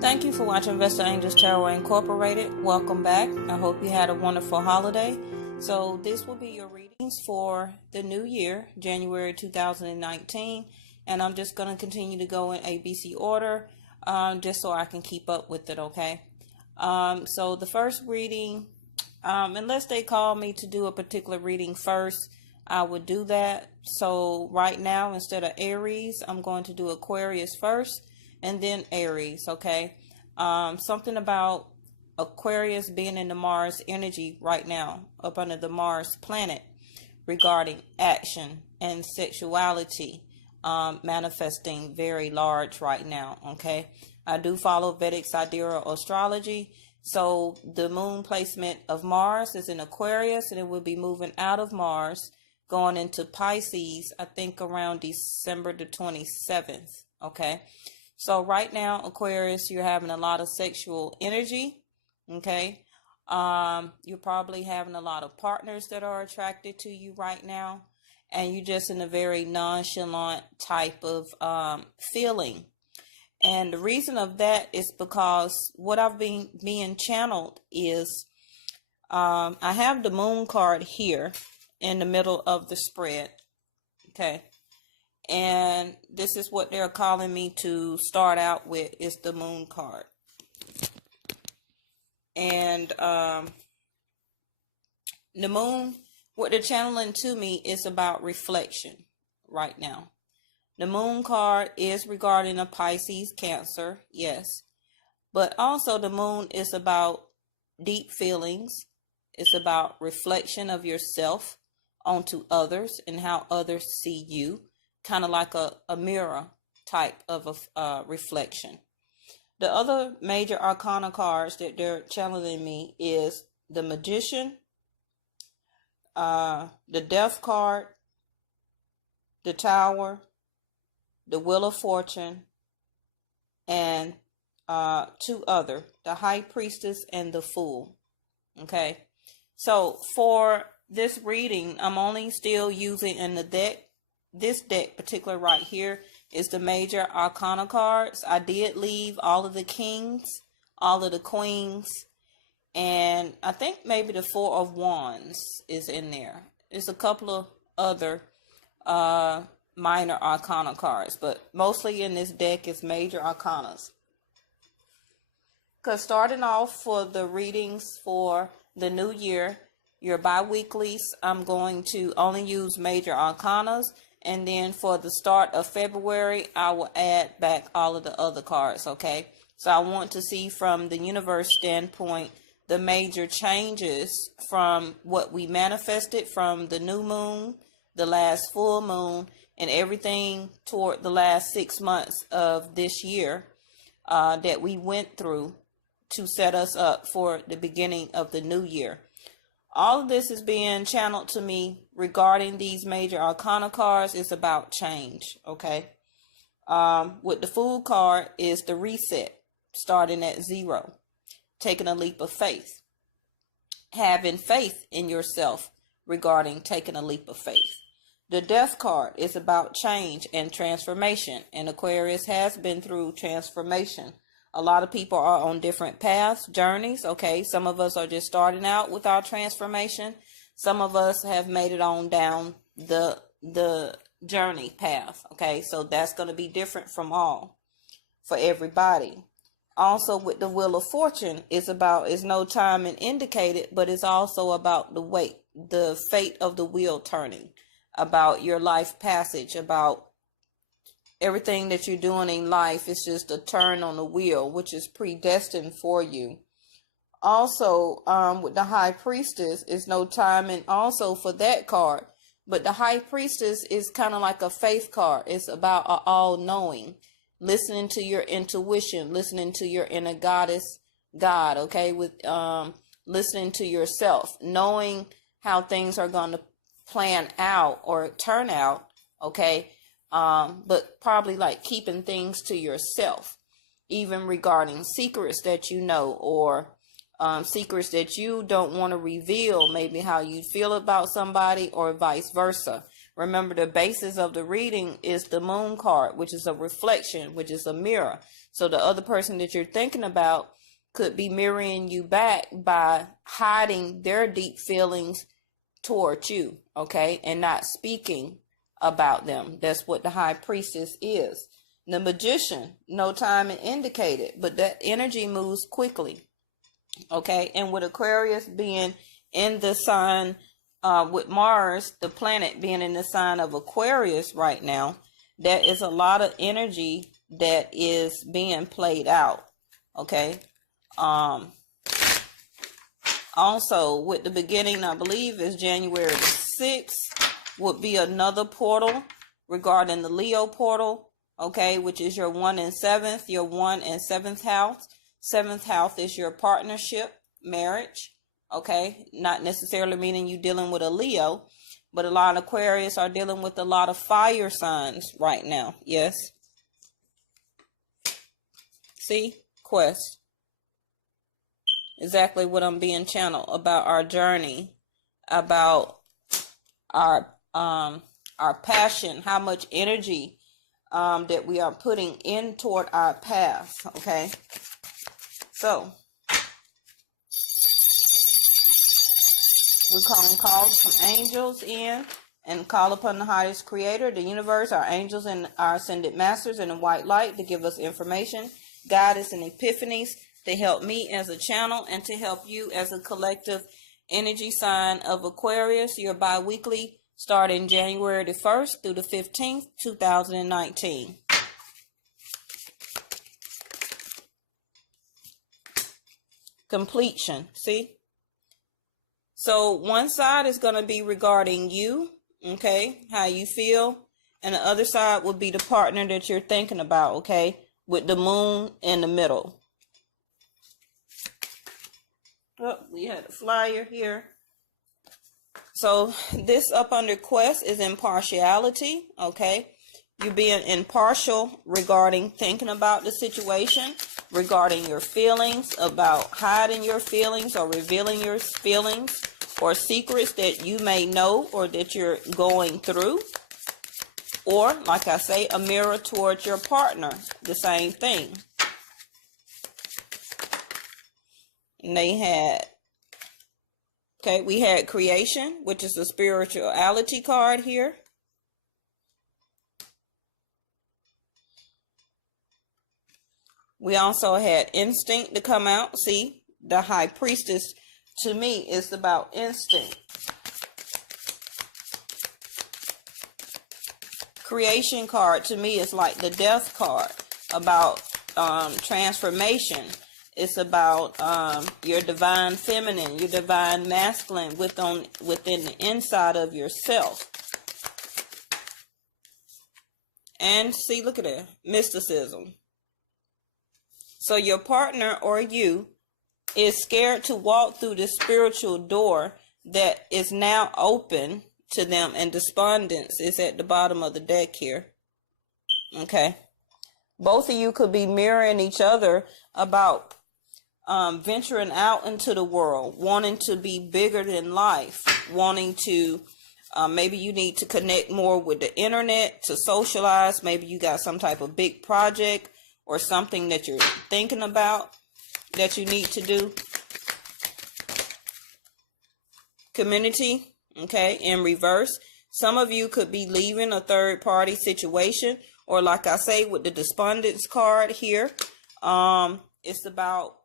Thank you for watching Vesta Angels Tarot Incorporated. Welcome back. I hope you had a wonderful holiday. So this will be your readings for the new year, January 2019. And I'm just going to continue to go in ABC order just so I can keep up with it, okay? So the first reading, unless they call me to do a particular reading first, I would do that. So right now, instead of Aries, I'm going to do Aquarius first and then Aries, okay? Something about Aquarius being in the Mars energy right now, up under the Mars planet, regarding action and sexuality, manifesting very large right now, okay? I do follow Vedic Astrology, so the moon placement of Mars is in Aquarius, and it will be moving out of Mars, going into Pisces, I think around December the 27th, okay? So right now, Aquarius, you're having a lot of sexual energy, okay? You're probably having a lot of partners that are attracted to you right now, and you're just in a very nonchalant type of feeling. And the reason of that is because what I've been being channeled is I have the moon card here in the middle of the spread, okay? And this is what they're calling me to start out with, is the moon card. And the moon, what they're channeling to me is about reflection right now. The moon card is regarding a Pisces, Cancer, yes. But also the moon is about deep feelings. It's about reflection of yourself onto others and how others see you. Kind of like a mirror type of a reflection. The other major arcana cards that they're channeling me is the Magician, the Death card, the Tower, the Wheel of Fortune, and two other, the High Priestess and the Fool. Okay, so for this reading, I'm only still using in the deck. This deck particular right here is the major arcana cards. I did leave all of the kings, all of the queens, and I think maybe the Four of Wands is in there. There's a couple of other minor arcana cards, but mostly in this deck is major arcanas. Because starting off for the readings for the new year, your bi-weeklies, I'm going to only use major arcanas. And then for the start of February, I will add back all of the other cards, okay? So I want to see from the universe standpoint the major changes from what we manifested from the new moon, the last full moon, and everything toward the last 6 months of this year that we went through to set us up for the beginning of the new year. All of this is being channeled to me regarding these major arcana cards. It's about change, okay? With the Fool card is the reset, starting at 0, taking a leap of faith, having faith in yourself regarding taking a leap of faith. The Death card is about change and transformation, and Aquarius has been through transformation. A lot of people are on different paths, journeys, okay? Some of us are just starting out with our transformation. Some of us have made it on down the journey path, okay? So that's going to be different for everybody. Also with the Wheel of Fortune, it's no timing indicated, but it's also about the fate of the wheel turning, about your life passage, about everything that you're doing in life is just a turn on the wheel, which is predestined for you. Also, with the High Priestess, is no timing also for that card. But the High Priestess is kind of like a faith card. It's about all-knowing, listening to your intuition, listening to your inner goddess, God, okay? With listening to yourself, knowing how things are going to plan out or turn out, okay? But probably like keeping things to yourself, even regarding secrets that you know, or secrets that you don't want to reveal, maybe how you feel about somebody or vice versa. Remember, the basis of the reading is the moon card, which is a reflection, which is a mirror. So the other person that you're thinking about could be mirroring you back by hiding their deep feelings towards you, okay, and not speaking about them. That's what the high priestess is. The magician, no time indicated, but that energy moves quickly, okay. And with Aquarius being in the sign, with Mars, the planet being in the sign of Aquarius right now, there is a lot of energy that is being played out, okay. Also, with the beginning, I believe is January the 6th, would be another portal regarding the Leo portal, okay, which is your 1 and 7th, your 1 and 7th house. 7th house is your partnership, marriage, okay, not necessarily meaning you dealing with a Leo, but a lot of Aquarius are dealing with a lot of fire signs right now, yes. See, quest. Exactly what I'm being channeled about, our journey, about our passion, how much energy that we are putting in toward our path, okay? So we're calls from angels in and call upon the highest creator, the universe, our angels and our ascended masters in the white light to give us information, guidance, and epiphanies to help me as a channel and to help you as a collective energy sign of Aquarius. Your bi-weekly starting January the 1st through the 15th, 2019. Completion, see? So one side is going to be regarding you, okay, how you feel, and the other side will be the partner that you're thinking about, okay, with the moon in the middle. Oh, we had a flyer here. So this up under quest is impartiality, okay? You being impartial regarding thinking about the situation, regarding your feelings, about hiding your feelings or revealing your feelings or secrets that you may know or that you're going through. Or, like I say, a mirror towards your partner, the same thing. And they had, okay, we had creation, which is a spirituality card here. We also had instinct to come out. See, the high priestess to me is about instinct. Creation card to me is like the death card, about transformation. It's about your divine feminine, your divine masculine within the inside of yourself. And see, look at that, mysticism. So your partner or you is scared to walk through the spiritual door that is now open to them, and despondence is at the bottom of the deck here. Okay. Both of you could be mirroring each other about venturing out into the world, wanting to be bigger than life, wanting to, maybe you need to connect more with the internet to socialize. Maybe you got some type of big project or something that you're thinking about that you need to do. Community, okay, in reverse. Some of you could be leaving a third party situation, or like I say with the despondence card here, it's about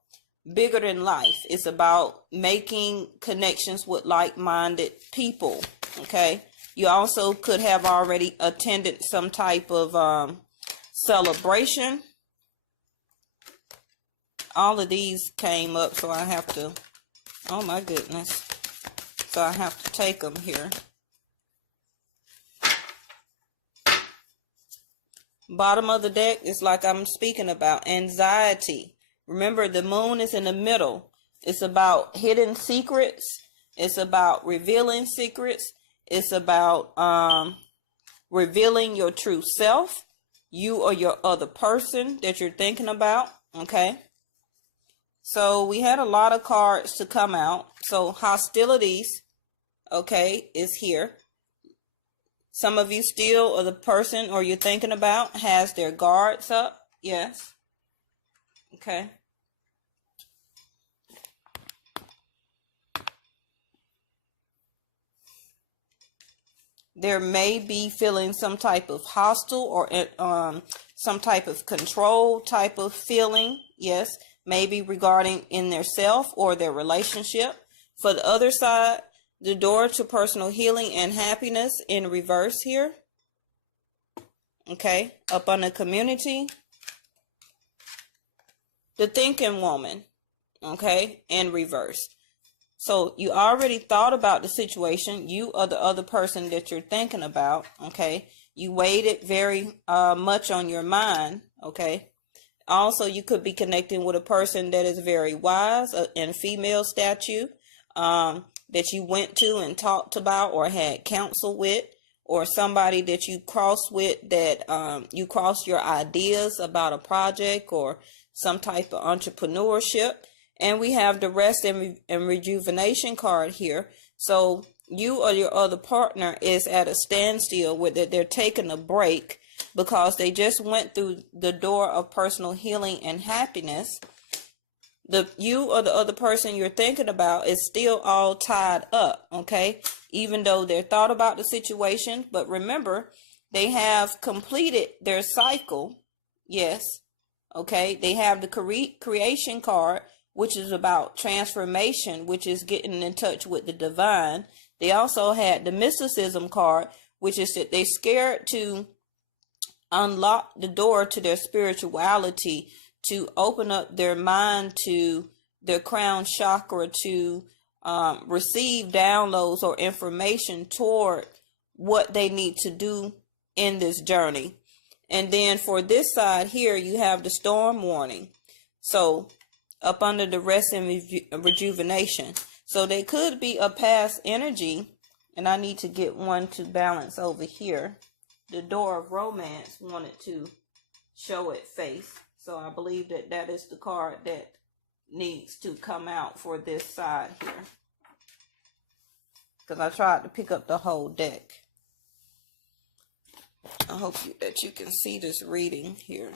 bigger than life. It's about making connections with like-minded people, okay? You also could have already attended some type of celebration. All of these came up, so I have to, oh my goodness. So I have to take them here. Bottom of the deck is like I'm speaking about, anxiety. Remember, the moon is in the middle. It's about hidden secrets. It's about revealing secrets. It's about revealing your true self, you or your other person that you're thinking about, okay? So we had a lot of cards to come out. So hostilities, okay, is here. Some of you still, or the person or you're thinking about, has their guards up. Yes. Okay. There may be feeling some type of hostile or some type of control type of feeling. Yes. Maybe regarding in their self or their relationship. For the other side, the door to personal healing and happiness in reverse here. Okay. Up on the community. The thinking woman. Okay. In reverse. So you already thought about the situation. You are the other person that you're thinking about. Okay. You weighed it very much on your mind. Okay. Also, you could be connecting with a person that is very wise in female statue that you went to and talked about or had counsel with, or somebody that you crossed with that you crossed your ideas about a project or some type of entrepreneurship. And we have the rest and rejuvenation card here. So you or your other partner is at a standstill with it. They're taking a break because they just went through the door of personal healing and happiness. You or the other person you're thinking about is still all tied up, okay? Even though they're thought about the situation, but remember, they have completed their cycle. Yes, okay? They have the creation card, which is about transformation, which is getting in touch with the divine. They also had the mysticism card, which is that they're scared to unlock the door to their spirituality, to open up their mind to their crown chakra, to receive downloads or information toward what they need to do in this journey. And then for this side here, you have the storm warning. So up under the rest and rejuvenation. So they could be a past energy, and I need to get one to balance over here. The door of romance wanted to show its face. So I believe that that is the card that needs to come out for this side here. Because I tried to pick up the whole deck. I hope that you can see this reading here.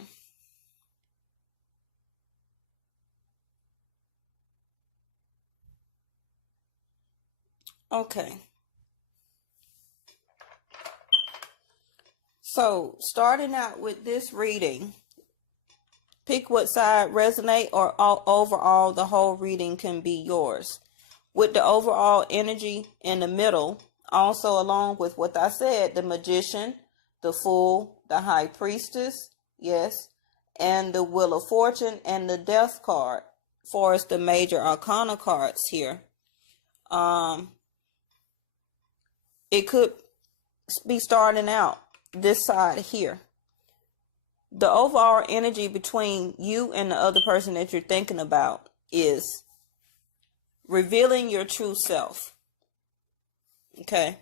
Okay. So starting out with this reading, pick what side resonate, or overall the whole reading can be yours. With the overall energy in the middle, also along with what I said, the magician, the fool, the high priestess, yes, and the wheel of fortune and the death card, for us the major arcana cards here. It could be starting out this side here. The overall energy between you and the other person that you're thinking about is revealing your true self. Okay?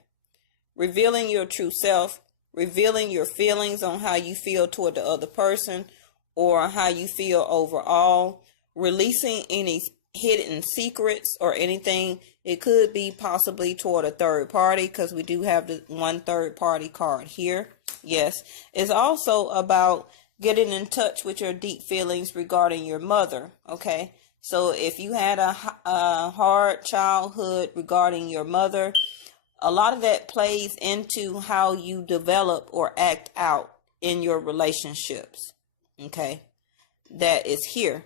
Revealing your true self, revealing your feelings on how you feel toward the other person or how you feel overall, releasing any hidden secrets or anything. It could be possibly toward a third party, because we do have the one third party card here. Yes. It's also about getting in touch with your deep feelings regarding your mother. Okay. So if you had a hard childhood regarding your mother, a lot of that plays into how you develop or act out in your relationships. Okay. That is here.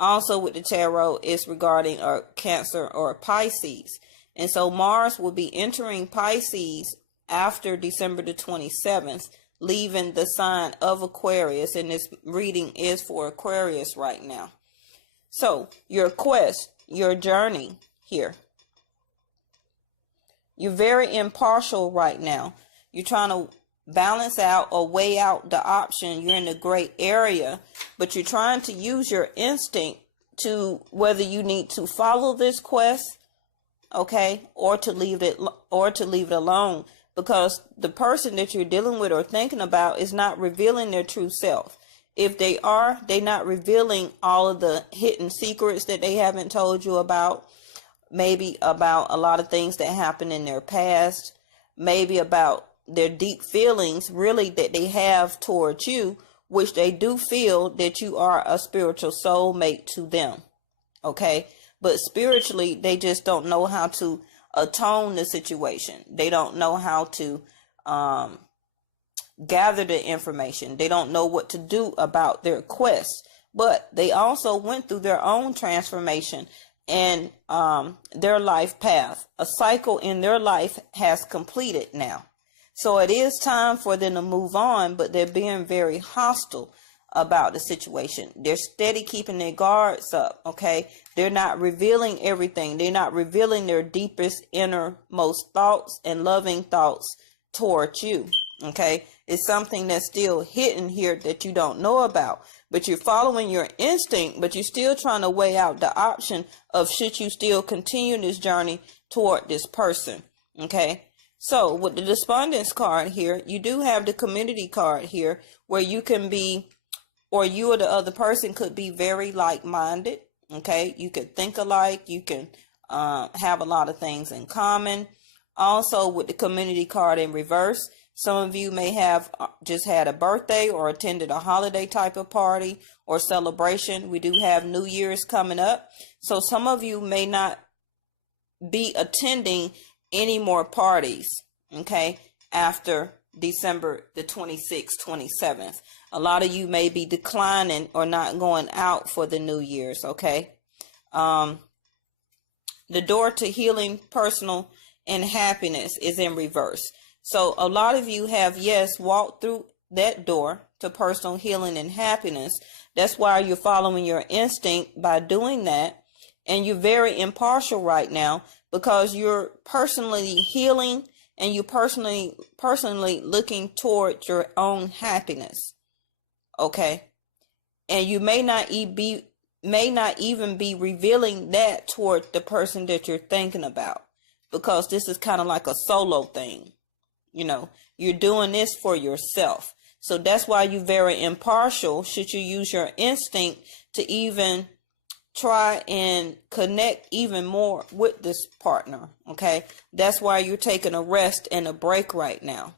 Also with the tarot is regarding a Cancer or Pisces. And so Mars will be entering Pisces after December the 27th, leaving the sign of Aquarius. And this reading is for Aquarius right now. So your quest, your journey here. You're very impartial right now. You're trying to balance out or weigh out the option. You're in a gray area, but you're trying to use your instinct to whether you need to follow this quest, okay, or to leave it alone, because the person that you're dealing with or thinking about is not revealing their true self. If they are, they're not revealing all of the hidden secrets that they haven't told you about, maybe about a lot of things that happened in their past, maybe about their deep feelings really that they have towards you, which they do feel that you are a spiritual soulmate to them. Okay, but spiritually they just don't know how to atone the situation. They don't know how to gather the information. They don't know what to do about their quest. But they also went through their own transformation and their life path. A cycle in their life has completed now. So it is time for them to move on, but they're being very hostile about the situation. They're steady keeping their guards up, okay? They're not revealing everything. They're not revealing their deepest, innermost thoughts and loving thoughts towards you, okay? It's something that's still hidden here that you don't know about, but you're following your instinct, but you're still trying to weigh out the option of should you still continue this journey toward this person, okay? So with the despondence card here, you do have the community card here where you can be, or you or the other person could be very like-minded, okay? You could think alike. You can have a lot of things in common. Also with the community card in reverse, some of you may have just had a birthday or attended a holiday type of party or celebration. We do have New Year's coming up. So some of you may not be attending any more parties, okay, after December the 26th, 27th. A lot of you may be declining or not going out for the New Year's, okay? The door to healing, personal, and happiness is in reverse. So a lot of you have, yes, walked through that door to personal healing and happiness. That's why you're following your instinct by doing that. And you're very impartial right now because you're personally healing and you're personally looking toward your own happiness. Okay. And you may not even be revealing that toward the person that you're thinking about, because this is kind of like a solo thing. You know, you're doing this for yourself. So that's why you're very impartial. Should you use your instinct to even try and connect even more with this partner, okay? That's why you're taking a rest and a break right now,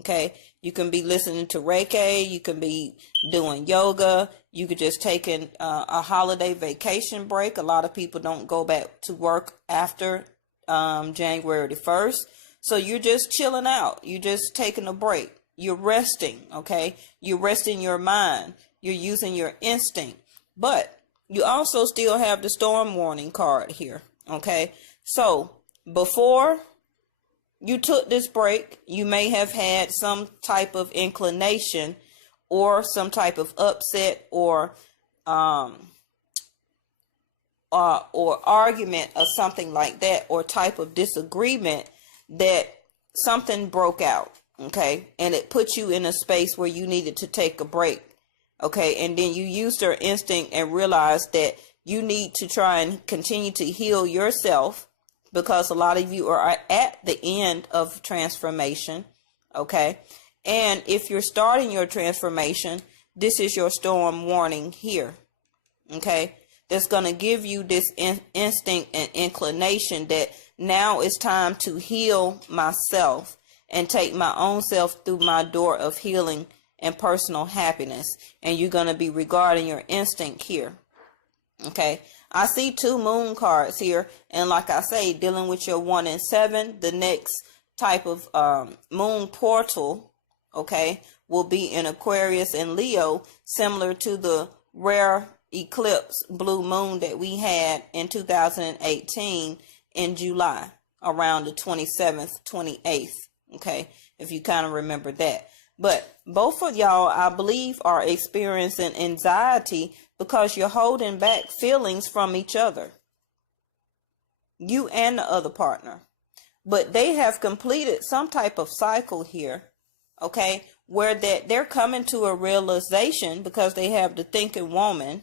okay? You can be listening to Reiki. You can be doing yoga. You could just take a holiday vacation break. A lot of people don't go back to work after January the 1st. So you're just chilling out. You're just taking a break. You're resting, okay? You're resting your mind. You're using your instinct. But you also still have the storm warning card here, okay? So before you took this break, you may have had some type of inclination or some type of upset or argument or something like that, or type of disagreement that something broke out, okay? And it put you in a space where you needed to take a break, okay? And then you used your instinct and realized that you need to try and continue to heal yourself, because a lot of you are at the end of transformation, okay? And if you're starting your transformation, this is your storm warning here, okay? That's going to give you this instinct and inclination that now it's time to heal myself and take my own self through my door of healing and personal happiness. And you're going to be regarding your instinct here. Okay. I see 2 moon cards here. And like I say, dealing with your 1 and 7, the next type of moon portal, okay, will be in Aquarius and Leo, similar to the rare eclipse blue moon that we had in 2018 in July around the 27th, 28th. Okay, if you kind of remember that. But both of y'all, I believe, are experiencing anxiety because you're holding back feelings from each other, you and the other partner. But they have completed some type of cycle here, okay, where that they're coming to a realization, because they have the thinking woman,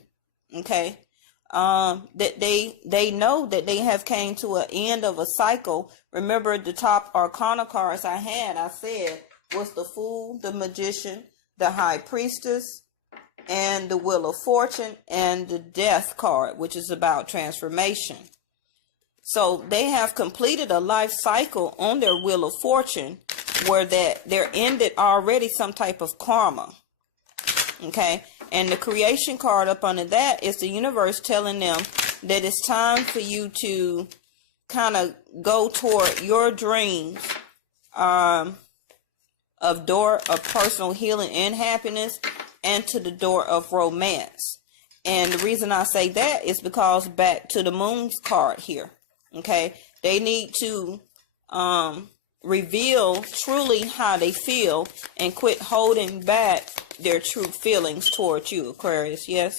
okay, that they know that they have came to an end of a cycle. Remember the top arcana cards I said was the Fool, the Magician, the High Priestess, and the Wheel of Fortune, and the Death card, which is about transformation. So they have completed a life cycle on their Wheel of Fortune, where that there ended already some type of karma. Okay, and the creation card up under that is the universe telling them that it's time for you to kind of go toward your dreams of door of personal healing and happiness, and to the door of romance. And the reason I say that is because back to the moon's card here, okay, they need to reveal truly how they feel and quit holding back their true feelings towards you, Aquarius. Yes.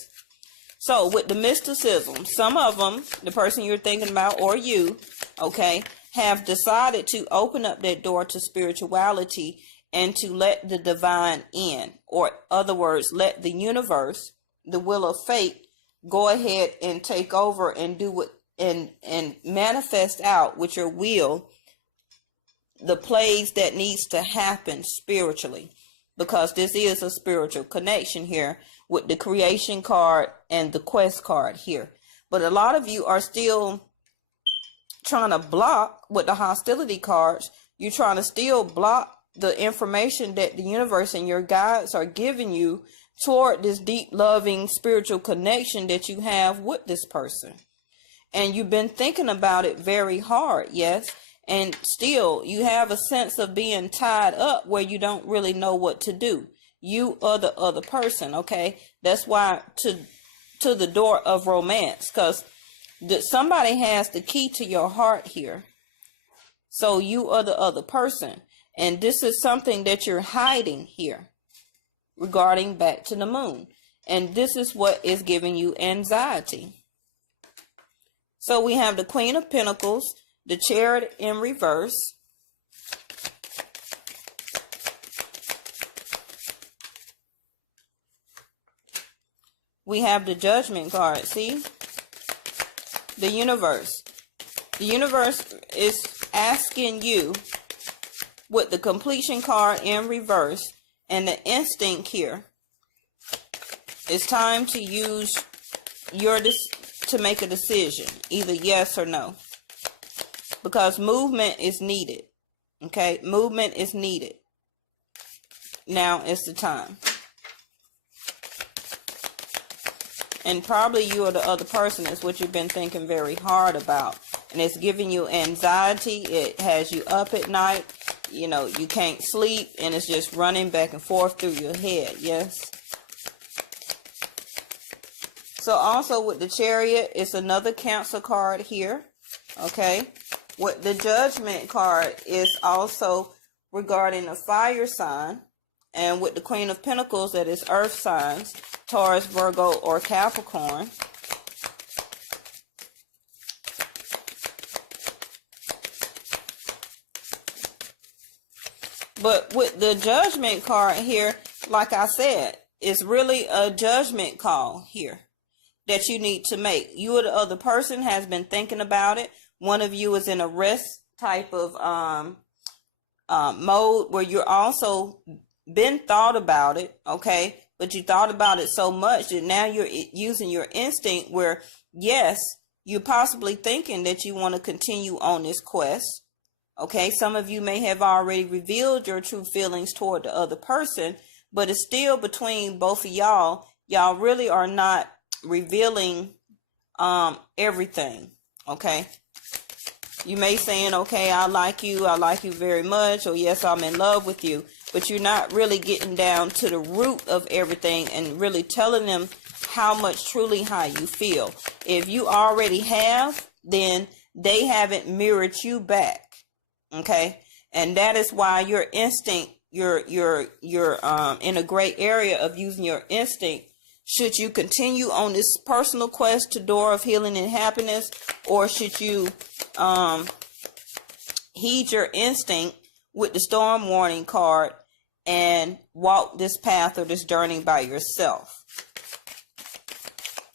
So with the mysticism, some of them, the person you're thinking about or you, okay, have decided to open up that door to spirituality and to let the divine in, or other words, let the universe, the will of fate, go ahead and take over and do what and manifest out with your will the plays that needs to happen spiritually, because this is a spiritual connection here with the creation card and the quest card here. But a lot of you are still trying to block with the hostility cards. You're trying to still block the information that the universe and your guides are giving you toward this deep, loving, spiritual connection that you have with this person. And you've been thinking about it very hard, yes? And still, you have a sense of being tied up where you don't really know what to do. You or the other person, okay? That's why to the door of romance, because somebody has the key to your heart here. So you or the other person. And this is something that you're hiding here regarding back to the moon. And this is what is giving you anxiety. So we have the Queen of Pentacles, the Chariot in reverse, we have the Judgment card. See, the universe is asking you with the completion card in reverse and the instinct here. It's time to use to make a decision, either yes or no, because movement is needed. Okay, movement is needed. Now is the time. And probably you or the other person is what you've been thinking very hard about, and it's giving you anxiety. It has you up at night. You know, you can't sleep, and it's just running back and forth through your head. Yes. So also with the Chariot, it's another Cancer card here. Okay. With the Judgment card is also regarding a fire sign. And with the Queen of Pentacles, that is earth signs, Taurus, Virgo, or Capricorn. But with the Judgment card here, like I said, it's really a judgment call here that you need to make. You or the other person has been thinking about it. One of you is in a rest type of mode where you're also been thought about it, okay? But you thought about it so much that now you're using your instinct where, yes, you're possibly thinking that you want to continue on this quest. Okay, some of you may have already revealed your true feelings toward the other person, but it's still between both of y'all. Y'all really are not revealing everything, okay? You may saying, okay, I like you very much, or yes, I'm in love with you, but you're not really getting down to the root of everything and really telling them how much truly how you feel. If you already have, then they haven't mirrored you back. Okay, and that is why your instinct, you're in a gray area of using your instinct. Should you continue on this personal quest to door of healing and happiness, or should you heed your instinct with the storm warning card and walk this path or this journey by yourself?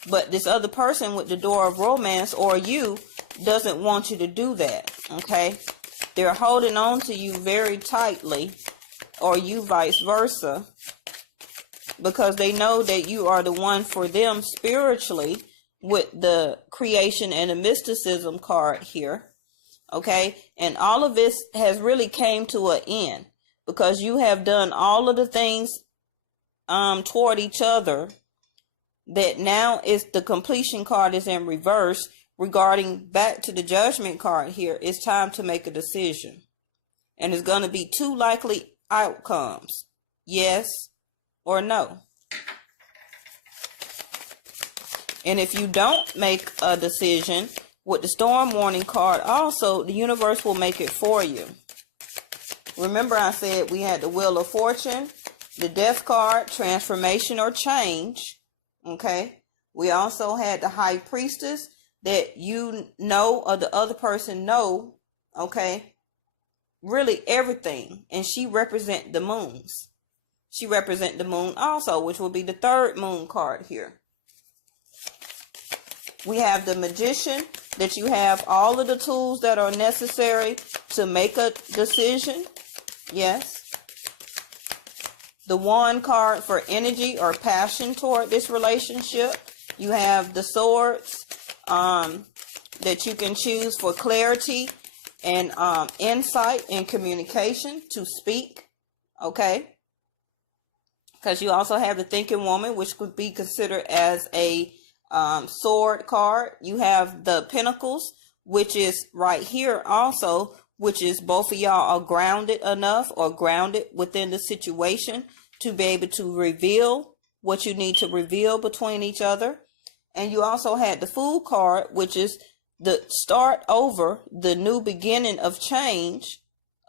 But this other person with the door of romance, or you, doesn't want you to do that. Okay. They're holding on to you very tightly, or you vice versa, because they know that you are the one for them spiritually with the creation and the mysticism card here. Okay. And all of this has really came to an end. because you have done all of the things toward each other, that now is the completion card is in reverse regarding back to the Judgment card here. It's time to make a decision. And it's going to be two likely outcomes. Yes or no. And if you don't make a decision with the storm warning card, also the universe will make it for you. Remember I said we had the Wheel of Fortune, the Death card, transformation or change. Okay. We also had the High Priestess, that you know or the other person know. Okay. Really everything. And she represent the moons. She represent the moon also, which will be the third moon card here. We have the Magician, that you have all of the tools that are necessary to make a decision. Yes. The Wand card for energy or passion toward this relationship. You have the Swords that you can choose for clarity and insight and communication to speak. Okay. Because you also have the Thinking Woman, which could be considered as a sword card. You have the Pentacles, which is right here also, which is both of y'all are grounded enough or grounded within the situation to be able to reveal what you need to reveal between each other. And you also had the Fool card, which is the start over, the new beginning of change,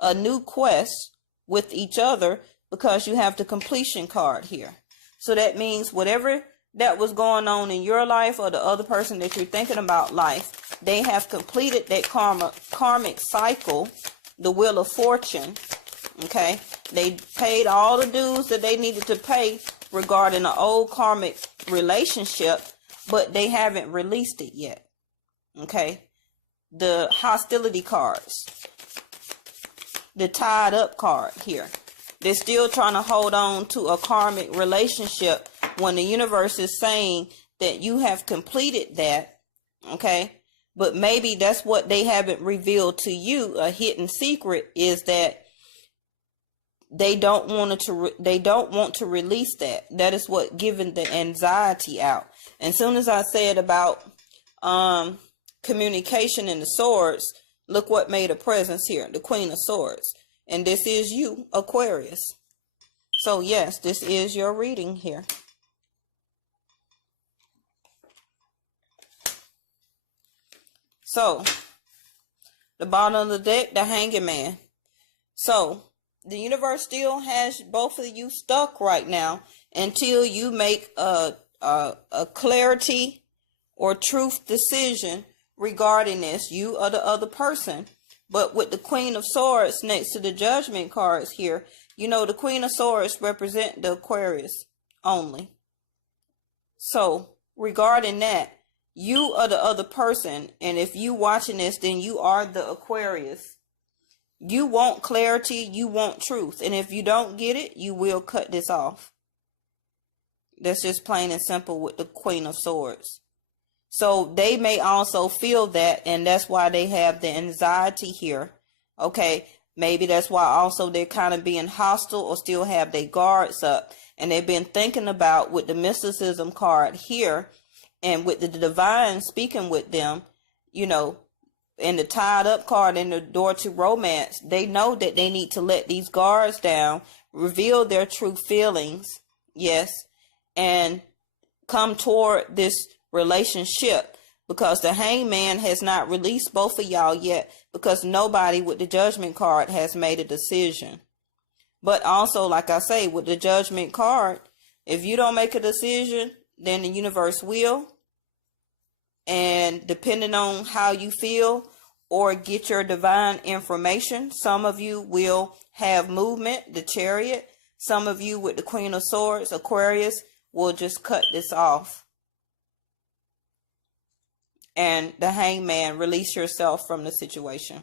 a new quest with each other, because you have the Completion card here. So that means whatever that was going on in your life or the other person that you're thinking about life, they have completed that karmic cycle, the Wheel of Fortune. Okay, they paid all the dues that they needed to pay regarding an old karmic relationship, but they haven't released it yet. Okay, the Hostility cards, the Tied Up card here. They're still trying to hold on to a karmic relationship when the universe is saying that you have completed that. Okay, but maybe that's what they haven't revealed to you. A hidden secret is that they don't want to release that. That is what giving the anxiety out. And soon as I said about communication and the Swords, look what made a presence here, the Queen of Swords. And this is you, Aquarius. So yes, this is your reading here. So the bottom of the deck, the Hanging Man. So the universe still has both of you stuck right now until you make a clarity or truth decision regarding this, you or the other person. But with the Queen of Swords next to the Judgment cards here, you know, the Queen of Swords represent the Aquarius only. So regarding that, you are the other person, and if you watching this, then you are the Aquarius. You want clarity, you want truth, and if you don't get it, you will cut this off. That's just plain and simple with the Queen of Swords. So they may also feel that, and that's why they have the anxiety here. Okay, maybe that's why also they're kind of being hostile or still have their guards up. And they've been thinking about with the mysticism card here and with the divine speaking with them, you know, and the Tied Up card and the Door to Romance, they know that they need to let these guards down, reveal their true feelings, yes, and come toward this relationship, because the Hangman has not released both of y'all yet, because nobody with the Judgment card has made a decision. But also, like I say, with the Judgment card, if you don't make a decision, then the universe will. And depending on how you feel or get your divine information, some of you will have movement, the Chariot. Some of you with the Queen of Swords, Aquarius, will just cut this off. And the Hangman, release yourself from the situation.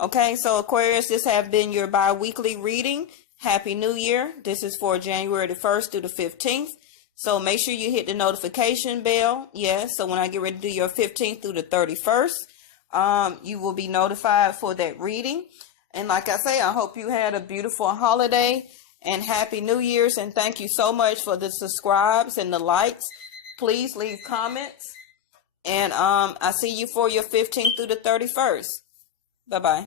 Okay, so Aquarius, this have been your bi-weekly reading. Happy New Year. This is for January the 1st through the 15th. So make sure you hit the notification bell. Yes, so when I get ready to do your 15th through the 31st, you will be notified for that reading. And like I say, I hope you had a beautiful holiday and Happy New Year's. And thank you so much for the subscribes and the likes. Please leave comments. And I see you for your 15th through the 31st. Bye-bye.